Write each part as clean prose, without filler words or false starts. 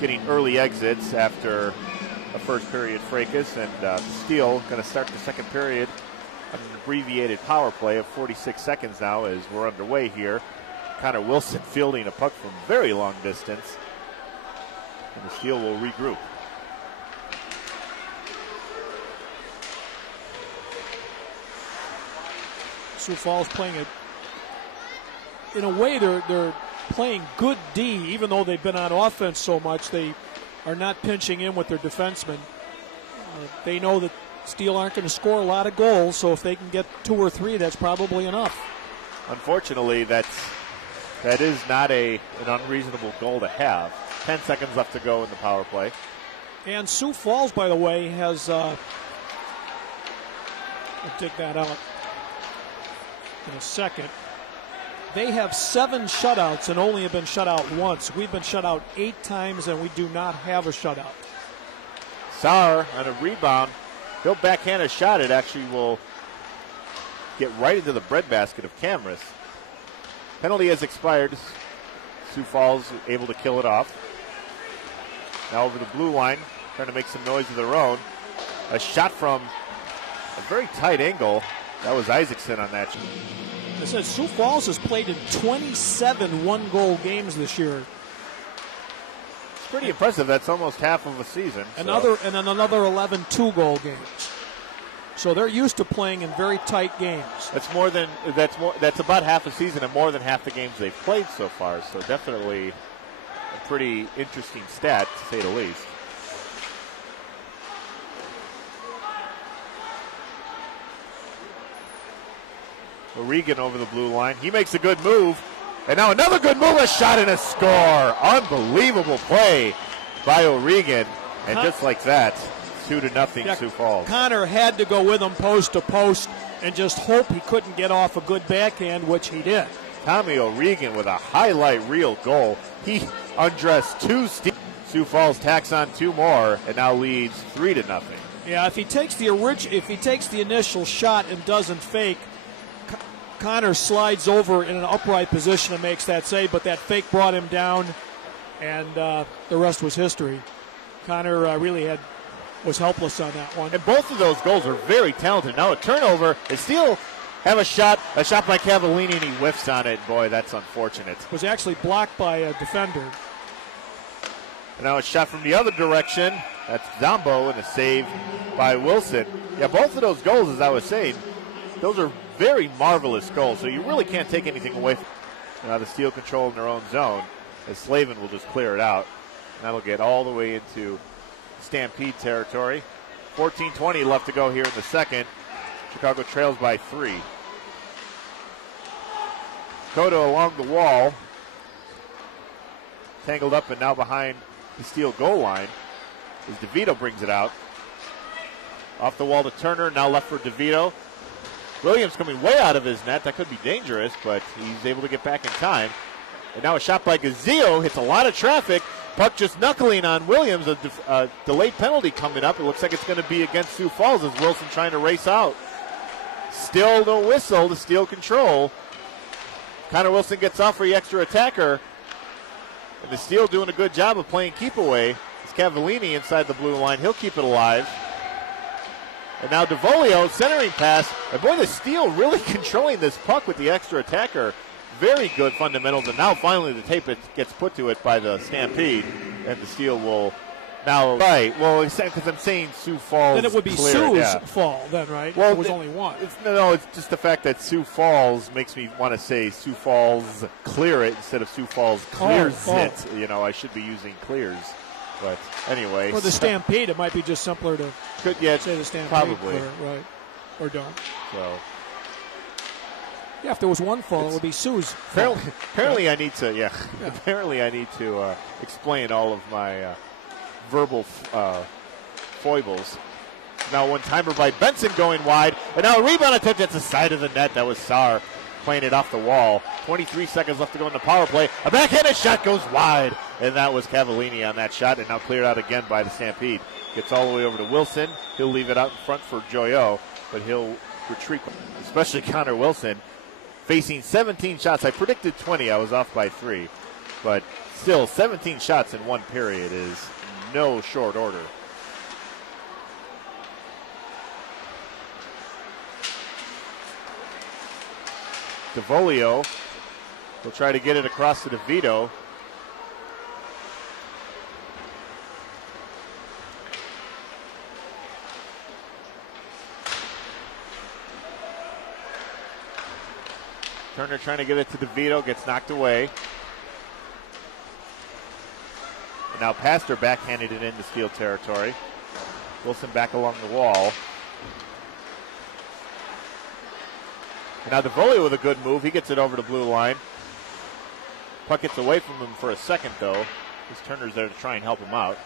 getting early exits after a first period fracas, and Steele going to start the second period on an abbreviated power play of 46 seconds now as we're underway here. Connor Wilson fielding a puck from very long distance, and the Steele will regroup. Sioux Falls playing it in a way. They're playing good D, even though they've been on offense so much. They are not pinching in with their defensemen. They know that Steele aren't going to score a lot of goals, so if they can get 2 or 3, that's probably enough. Unfortunately, that is not an unreasonable goal to have. 10 seconds left to go in the power play. And Sioux Falls, by the way, has I'll dig that out in a second. They have 7 shutouts and only have been shut out once. We've been shut out 8 times, and we do not have a shutout. Sauer on a rebound. He'll backhand a shot. It actually will get right into the breadbasket of Camrus. Penalty has expired. Sioux Falls able to kill it off. Now over the blue line, trying to make some noise of their own. A shot from a very tight angle. That was Isaacson on that. I said Sioux Falls has played in 27 one-goal games this year. It's pretty impressive. That's almost half of a season. And then another 11 two-goal games. So they're used to playing in very tight games. That's about half a season and more than half the games they've played so far. So definitely a pretty interesting stat, to say the least. O'Regan over the blue line. He makes a good move. And now another good move, a shot and a score. Unbelievable play by O'Regan. And just like that, 2-0 Sioux Falls. Connor had to go with him post to post and just hope he couldn't get off a good backhand, which he did. Tommy O'Regan with a highlight reel goal. He undressed 2 steals. Sioux Falls tacks on 2 more and now leads 3-0. Yeah, if he takes the initial shot and doesn't fake, Connor slides over in an upright position and makes that save, but that fake brought him down, and the rest was history. Connor really was helpless on that one. And both of those goals are very talented. Now a turnover, and Steele have a shot by Cavallini, and he whiffs on it. Boy, that's unfortunate. It was actually blocked by a defender. And now a shot from the other direction. That's Zombo, and a save by Wilson. Yeah, both of those goals, as I was saying, those are very marvelous goals, so you really can't take anything away from the Steele control in their own zone, as Slavin will just clear it out. And that'll get all the way into Stampede territory. 14:20 left to go here in the second. Chicago trails by 3. Cotto along the wall, tangled up and now behind the Steele goal line as DeVito brings it out. Off the wall to Turner, now left for DeVito. Williams coming way out of his net. That could be dangerous, but he's able to get back in time. And now a shot by Gazillo hits a lot of traffic. Puck just knuckling on Williams. A delayed penalty coming up. It looks like it's going to be against Sioux Falls as Wilson trying to race out. Still no whistle to Steele control. Connor Wilson gets off for the extra attacker. And the Steele doing a good job of playing keep away. It's Cavallini inside the blue line. He'll keep it alive. And now DeVolio, centering pass. And boy, the Steele really controlling this puck with the extra attacker. Very good fundamentals. And now finally the tape gets put to it by the Stampede. And the Steele will now. Right. Well, because I'm saying Sioux Falls. Then it would be Sioux's fall, then, right? Well, it was only one. It's just the fact that Sioux Falls makes me want to say Sioux Falls clear it instead of Sioux Falls clears it. I should be using clears. But anyway. For the Stampede, it might be just simpler to say the Stampede. Probably. Clear, right. Or don't. So. Yeah, if there was one fall, it would be Sioux's. Apparently I need to, Apparently I need to explain all of my verbal foibles. Now one timer by Benson going wide. And now a rebound attempt at the side of the net. That was Saar playing it off the wall. 23 seconds left to go in the power play. A backhanded shot goes wide. And that was Cavallini on that shot. And now cleared out again by the Stampede. Gets all the way over to Wilson. He'll leave it out in front for Joyaux. But he'll retreat, especially Connor Wilson. Facing 17 shots. I predicted 20. I was off by 3. But still, 17 shots in one period is no short order. DeVolio will try to get it across to DeVito. Turner trying to get it to DeVito, gets knocked away. And now Pastor backhanded it into Steele territory. Wilson back along the wall. And now DeVolio with a good move. He gets it over to blue line. Puck gets away from him for a second, though. As Turner's there to try and help him out.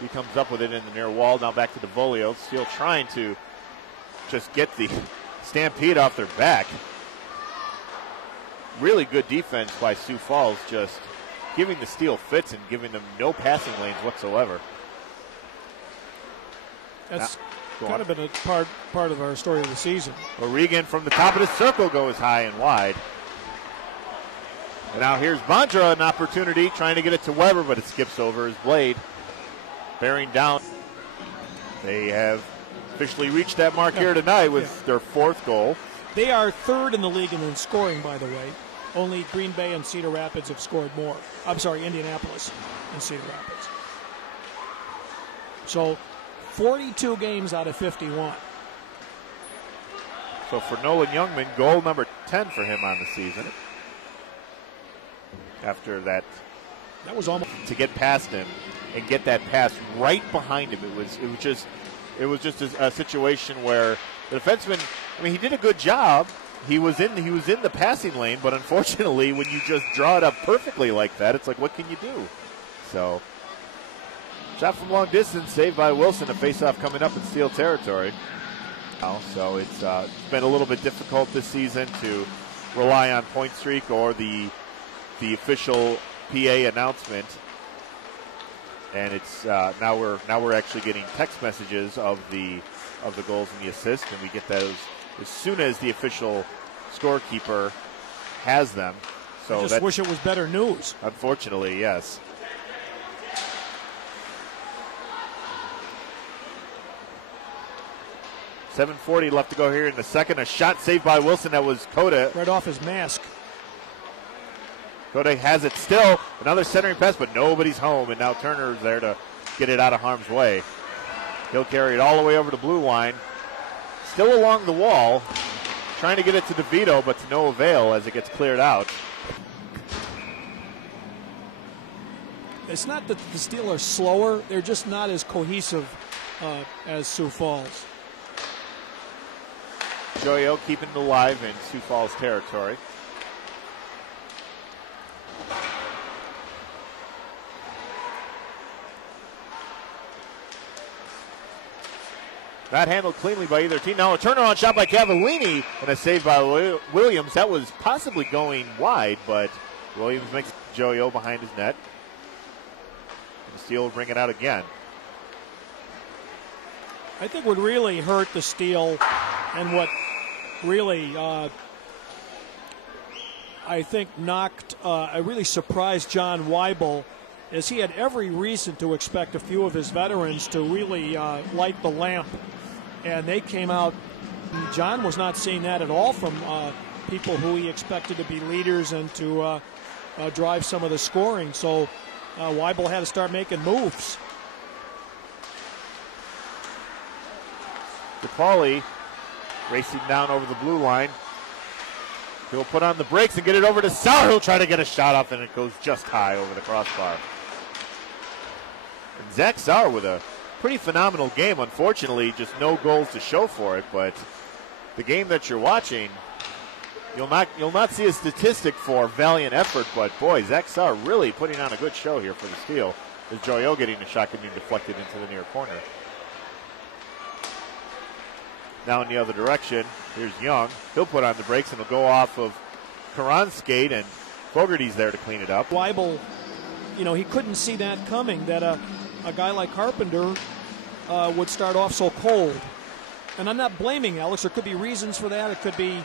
He comes up with it in the near wall. Now back to DeVolio. Steele trying to just get the Stampede off their back. Really good defense by Sioux Falls, just giving the Steel fits and giving them no passing lanes whatsoever. That's kind of been a part of our story of the season. O'Regan from the top of the circle goes high and wide. And now here's Bondra, an opportunity, trying to get it to Weber, but it skips over his blade. Bearing down. They have officially reached that mark here tonight with their fourth goal. They are third in the league in scoring, by the way. Only Green Bay and Cedar Rapids have scored more. I'm sorry, Indianapolis and Cedar Rapids. So 42 games out of 51. So for Nolan Youngman, goal number 10 for him on the season. After that was almost to get past him and get that pass right behind him. It was just a situation where the defenseman, I mean, he did a good job. He was in the passing lane, but unfortunately, when you just draw it up perfectly like that, it's like, what can you do? So, shot from long distance, saved by Wilson. A face-off coming up in Steel territory. So it's been a little bit difficult this season to rely on point streak or the official PA announcement. And it's now we're actually getting text messages of the goals and the assists, and we get those as soon as the official scorekeeper has them. So I just wish it was better news. Unfortunately, yes. .740 left to go here in the second. A shot saved by Wilson. That was Coda. Right off his mask. Coda has it still. Another centering pass, but nobody's home. And now Turner's there to get it out of harm's way. He'll carry it all the way over to blue line. Still along the wall. Trying to get it to DeVito, but to no avail as it gets cleared out. It's not that the Steel are slower. They're just not as cohesive as Sioux Falls. Joyo keeping it alive in Sioux Falls territory. Not handled cleanly by either team. Now a turnaround shot by Cavallini and a save by Williams. That was possibly going wide, but Williams makes Joyo behind his net. And Steel will bring it out again. I think what really hurt the Steel and what really I think really surprised John Weibel is he had every reason to expect a few of his veterans to really light the lamp. And they came out. John was not seeing that at all from people who he expected to be leaders and to drive some of the scoring. So Weibel had to start making moves. DePauli racing down over the blue line. He'll put on the brakes and get it over to Sauer. He'll try to get a shot off, and it goes just high over the crossbar. And Zach Sauer with a pretty phenomenal game. Unfortunately, just no goals to show for it. But the game that you're watching, you'll not see a statistic for valiant effort. But boy, Zach Sauer really putting on a good show here for the Steel. As Joyo getting the shot getting deflected into the near corner. Now in the other direction, here's Young. He'll put on the brakes and he'll go off of Karan's skate, and Fogarty's there to clean it up. Weibel, he couldn't see that coming, that a guy like Carpenter would start off so cold. And I'm not blaming Alex. There could be reasons for that. It could be,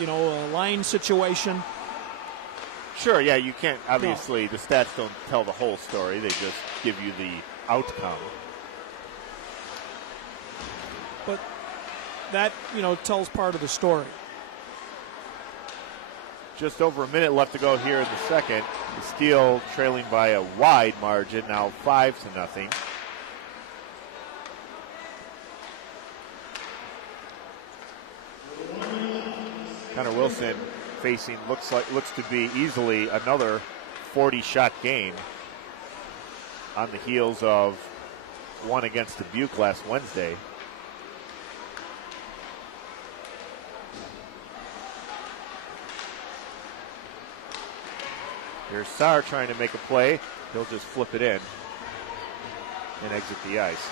a line situation. Sure, yeah, you can't, obviously, the stats don't tell the whole story. They just give you the outcome. But that, tells part of the story. Just over a minute left to go here in the second. The Steel trailing by a wide margin, now 5-0. Connor Wilson facing looks to be easily another 40-shot game on the heels of one against Dubuque last Wednesday. Here's Sarr trying to make a play. He'll just flip it in and exit the ice.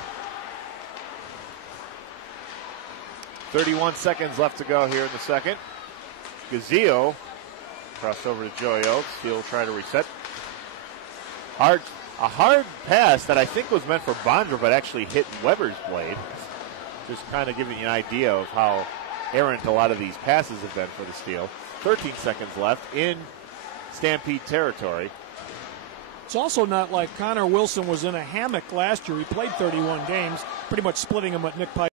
31 seconds left to go here in the second. Gazio cross over to Joyo. Steele try to reset. A hard pass that I think was meant for Bondra, but actually hit Weber's blade. Just kind of giving you an idea of how errant a lot of these passes have been for the Steel. 13 seconds left in Stampede territory. It's also not like Connor Wilson was in a hammock last year. He played 31 games, pretty much splitting them with Nick Pike.